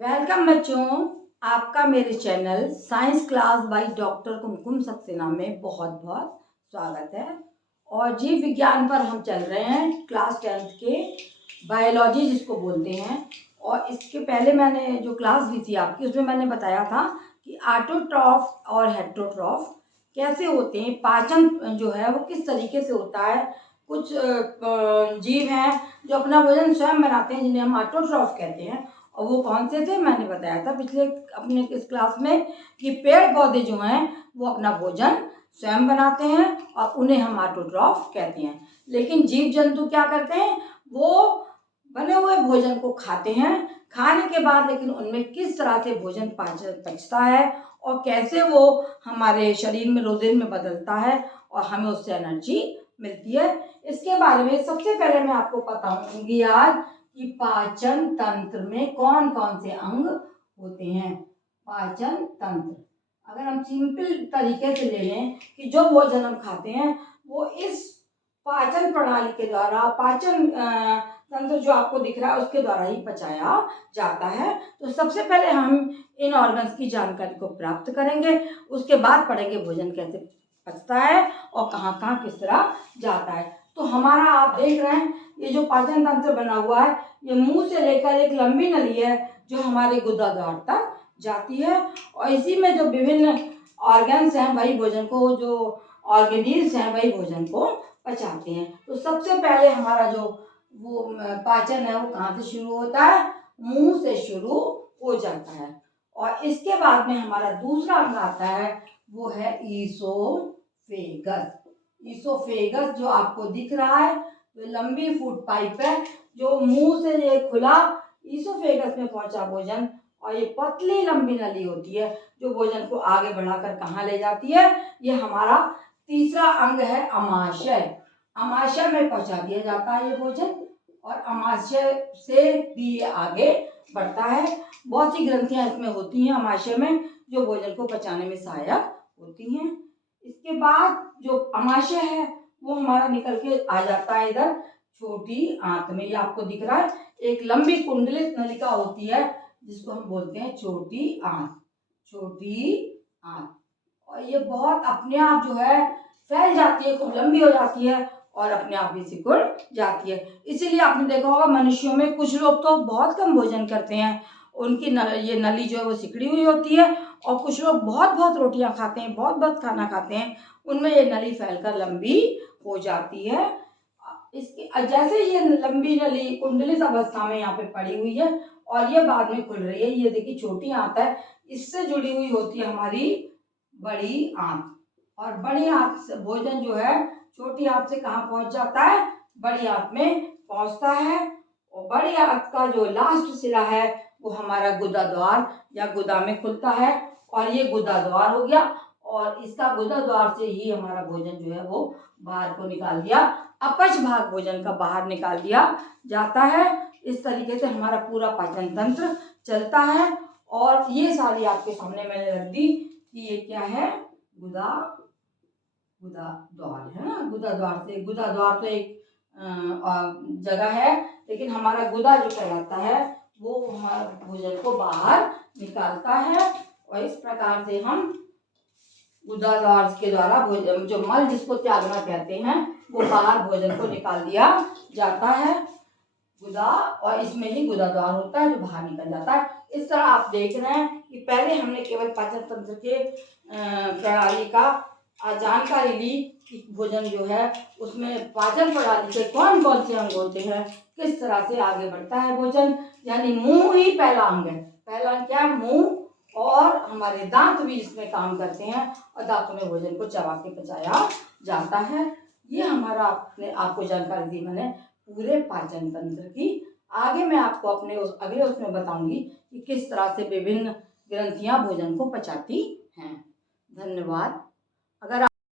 Welcome बच्चों, आपका मेरे channel science class by doctor Kumkum Saxena में बहुत बहुत स्वागत है। और जीव विज्ञान पर हम चल रहे हैं क्लास 10th के बायोलॉजी जिसको बोलते हैं। और इसके पहले मैंने जो क्लास ली थी आपकी, उसमें मैंने बताया था कि ऑटोट्रॉफ और हेटेरोट्रॉफ कैसे होते हैं, पाचन जो है वो किस तरीके से होता है। कुछ जीव हैं जो अपना भोजन स्वयं बनाते हैं, जिन्हें हम ऑटोट्रॉफ कहते हैं। और वो कौन से थे, मैंने बताया था पिछले अपने इस क्लास में कि पेड़ पौधे जो हैं वो अपना भोजन स्वयं बनाते हैं और उन्हें हम ऑटोट्रॉफ कहते हैं। लेकिन जीव जंतु क्या करते हैं, वो बने हुए भोजन को खाते हैं। खाने के बाद लेकिन उनमें किस तरह से भोजन पचता है और कैसे वो हमारे शरीर में रोदिन में बदलता है और हमें उससे एनर्जी मिलती है, इसके बारे में सबसे पहले मैं आपको बताऊंगी आज कि पाचन तंत्र में कौन कौन से अंग होते हैं। पाचन तंत्र अगर हम सिंपल तरीके से ले लें कि जो भोजन हम खाते हैं वो इस पाचन प्रणाली के द्वारा, पाचन तंत्र जो आपको दिख रहा है उसके द्वारा ही पचाया जाता है। तो सबसे पहले हम इन ऑर्गन्स की जानकारी को प्राप्त करेंगे, उसके बाद पढ़ेंगे भोजन कैसे पचता है और कहाँ कहाँ किस तरह जाता है। तो हमारा आप देख रहे हैं ये जो पाचन तंत्र बना हुआ है, ये मुंह से लेकर एक लंबी नली है जो हमारे गुदाद्वार तक जाती है। और इसी में जो विभिन्न ऑर्गन्स हैं वही भोजन को, जो ऑर्गेनील्स हैं वही भोजन को पचाते हैं। तो सबसे पहले हमारा जो वो पाचन है वो कहाँ से शुरू होता है, मुंह से शुरू हो जाता है। और इसके बाद में हमारा दूसरा अंग आता है, वो है ईसोफेगस। ईसोफेगस जो आपको दिख रहा है, तो लंबी फूड पाइप है जो मुंह से ये खुला ईसोफेगस में पहुंचा भोजन, और ये पतली लंबी नली होती है जो भोजन को आगे बढ़ाकर कहाँ ले जाती है। ये हमारा तीसरा अंग है अमाशय। अमाशय में पहुंचा दिया जाता है ये भोजन, और अमाशय से भी ये आगे बढ़ता है। बहुत सी ग्रंथियां इसमें होती हैं अमाशय में, जो भोजन को पचाने में सहायक होती हैं। इसके बाद जो अमाशय है वो हमारा निकल के आ जाता है इधर छोटी आंत में। ये आपको दिख रहा है एक लंबी कुंडलित नलिका होती है जिसको हम बोलते हैं छोटी आंत। छोटी आंत, और ये बहुत अपने आप जो है फैल जाती है, खूब लंबी हो जाती है और अपने आप ही सिकुड़ जाती है। इसीलिए आपने देखा होगा मनुष्यों में कुछ लोग तो बहुत कम भोजन करते हैं, उनकी ये नली जो है वो सिकड़ी हुई होती है। और कुछ लोग बहुत बहुत रोटियां खाते हैं, बहुत बहुत खाना खाते हैं, उनमें ये नली फैलकर लंबी हो जाती है। इसके जैसे ये लंबी नली कुंडलित अवस्था में यहाँ पे पड़ी हुई है और ये बाद में खुल रही है। ये देखिए छोटी आंत है, इससे जुड़ी हुई होती है हमारी बड़ी आंत। और बड़ी आंत से भोजन जो है छोटी आंत से कहाँ पहुंच जाता है, बड़ी आंत में पहुंचता है। और बड़ी आंत का जो लास्ट सिरा है वो हमारा गुदाद्वार या गुदा में खुलता है, और ये गुदाद्वार हो गया। और इसका गुदाद्वार से ही हमारा भोजन जो है वो बाहर को निकाल दिया, अपच भाग भोजन का बाहर निकाल दिया जाता है। इस तरीके से हमारा पूरा पाचन तंत्र चलता है। और ये सारी आपके सामने मैंने रख दी कि ये क्या है, गुदाद्वार है ना। गुदाद्वार तो एक जगह है, लेकिन हमारा गुदा जो कहलाता है वो हमारे भोजन को बाहर निकालता है। और इस प्रकार से हम गुदाद्वार के द्वारा भोजन, जो मल जिसको त्यागना कहते हैं, वो बाहर भोजन को निकाल दिया जाता है गुदा, और इसमें ही गुदाद्वार होता है जो बाहर निकल जाता है। इस तरह आप देख रहे हैं कि पहले हमने केवल पाचन तंत्र के प्रणाली का जानकारी ली कि भोजन जो है उसमें पाचन प्रणाली के कौन कौन से अंग होते हैं, किस तरह से आगे बढ़ता है भोजन। यानी मुंह ही पहला अंग है। पहला क्या है, मुंह, और हमारे दांत भी इसमें काम करते हैं और दांतों में भोजन को चबा के पचाया जाता है। ये हमारा आपको जानकारी दी मैंने पूरे पाचन तंत्र की। आगे मैं आपको अपने अगले उसमें बताऊंगी कि किस तरह से विभिन्न ग्रंथियां भोजन को पचाती हैं। धन्यवाद। अगर